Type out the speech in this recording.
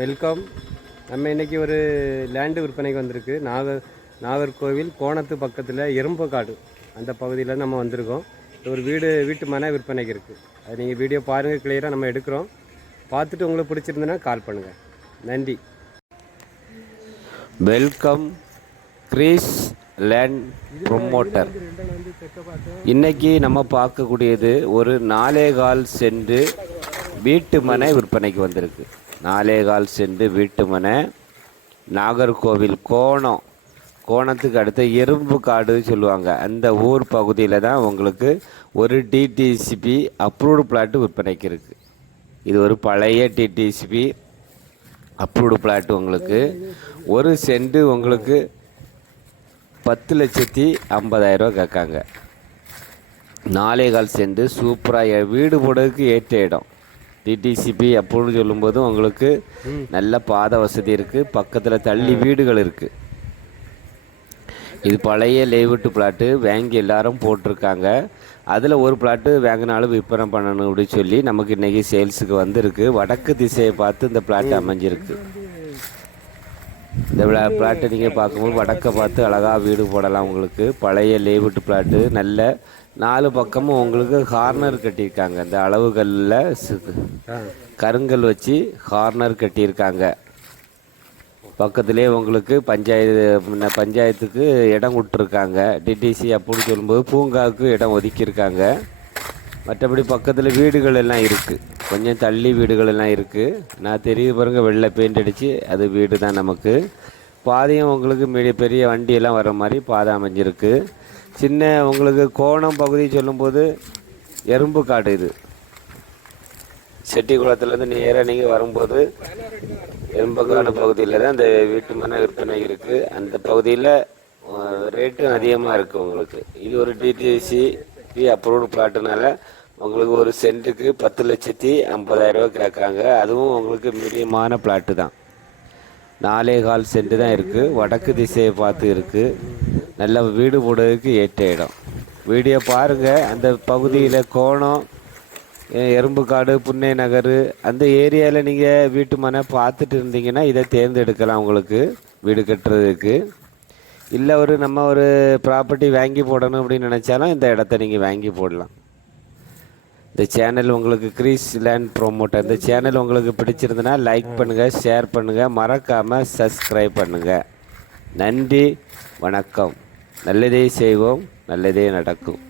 Welcome. நம்ம இன்றைக்கி ஒரு லேண்டு விற்பனைக்கு வந்திருக்கு. நாகர்கோவில் கோணத்து பக்கத்தில் எறும்புக்காடு அந்த பகுதியில் நம்ம வந்திருக்கோம். ஒரு வீட்டு மனை விற்பனைக்கு இருக்குது. அது நீங்கள் வீடியோ பாருங்கள், கிளியராக நம்ம எடுக்கிறோம். பார்த்துட்டு உங்களுக்கு பிடிச்சிருந்ததுன்னா கால் பண்ணுங்கள். நன்றி. Welcome Greece land promoter. இன்றைக்கி நம்ம பார்க்கக்கூடியது ஒரு 4.25 சென்ட் வீட்டு மனை விற்பனைக்கு வந்திருக்கு. 4.25 சென்ட் வீட்டு மனை நாகர்கோவில் கோணத்துக்கு அடுத்த எறும்புக்காடு சொல்லுவாங்க. அந்த ஊர் பகுதியில் தான் உங்களுக்கு ஒரு டிடிசிபி அப்ரூவ்டு பிளாட்டு விற்பனைக்கு இருக்குது. இது ஒரு பழைய டிடிசிபி அப்ரூவ்டு பிளாட்டு. உங்களுக்கு ஒரு சென்ட் உங்களுக்கு 10,50,000 கேட்காங்க. 4.25 சென்ட் சூப்பராக வீடு போடுறதுக்கு ஏற்ற இடம். டிடிசிபி அப்படின்னு சொல்லும்போது உங்களுக்கு நல்ல பாத வசதி இருக்குது. பக்கத்தில் தள்ளி வீடுகள் இருக்குது. இது பழைய லேவுட்டு பிளாட்டு வாங்கி எல்லாரும் போட்டிருக்காங்க. அதில் ஒரு பிளாட்டு வாங்கினாலும் விற்பனை பண்ணணும் அப்படின்னு சொல்லி நமக்கு இன்றைக்கி சேல்ஸுக்கு வந்திருக்கு. வடக்கு திசையை பார்த்து இந்த பிளாட் அமைஞ்சிருக்கு. இந்த பிளாட்டை நீங்கள் பார்க்கும்போது வடக்கை பார்த்து அழகாக வீடு போடலாம். உங்களுக்கு பழைய லேவுட்டு பிளாட்டு. நல்ல 4 பக்கமும் உங்களுக்கு ஹார்னர் கட்டியிருக்காங்க. இந்த அளவுகளில் கருங்கல் வச்சு ஹார்னர் கட்டியிருக்காங்க. பக்கத்துலேயே உங்களுக்கு பஞ்சாயத்துக்கு இடம் விட்டுருக்காங்க. டிடிசி அப்படின்னு சொல்லும்போது பூங்காவுக்கு இடம் ஒதுக்கியிருக்காங்க. மற்றபடி பக்கத்தில் வீடுகள் எல்லாம் இருக்குது. கொஞ்சம் தள்ளி வீடுகள் எல்லாம் இருக்குது. நான் தெரியுது பாருங்கள், வெள்ளை பெயிண்ட் அடித்து அது வீடு தான். நமக்கு பாதையும் உங்களுக்கு பெரிய வண்டியெல்லாம் வர மாதிரி பாதை அமைஞ்சிருக்கு. சின்ன உங்களுக்கு கோணம் பகுதி சொல்லும்போது எறும்புக்காடு. இது செட்டிக்குளத்துலேருந்து நேராக நீங்கள் வரும்போது எறும்புக்காடு பகுதியில் தான் அந்த வீட்டு மனை விற்பனை இருக்குது. அந்த பகுதியில் ரேட்டும் அதிகமாக இருக்குது உங்களுக்கு. இது ஒரு டிடிசிபி அப்ரூவ்டு பிளாட்டுனால உங்களுக்கு ஒரு சென்ட்டுக்கு 10,50,000 கேட்காங்க. அதுவும் உங்களுக்கு மீடியமான பிளாட்டு தான். 4.25 சென்ட் தான் இருக்குது. வடக்கு திசையை பார்த்து இருக்குது. நல்ல வீடு போடுறதுக்கு ஏற்ற இடம். வீடியோ பாருங்கள். அந்த பகுதியில் கோணம், எறும்புக்காடு, புன்னை நகர் அந்த ஏரியாவில் நீங்கள் வீட்டு மனை பார்த்துட்டு இருந்தீங்கன்னா இதை தேர்ந்தெடுக்கலாம். உங்களுக்கு வீடு கட்டுறதுக்கு இல்லை நம்ம ஒரு ப்ராப்பர்ட்டி வாங்கி போடணும் அப்படின்னு நினச்சாலும் இந்த இடத்த நீங்கள் வாங்கி போடலாம். இந்த சேனல் உங்களுக்கு கிரீஸ் லேண்ட் ப்ரொமோட்டர். இந்த சேனல் உங்களுக்கு பிடிச்சிருந்தனா லைக் பண்ணுங்கள், ஷேர் பண்ணுங்கள், மறக்காமல் சப்ஸ்கிரைப் பண்ணுங்கள். நன்றி, வணக்கம். நல்லதே செய்வோம், நல்லதே நடக்கும்.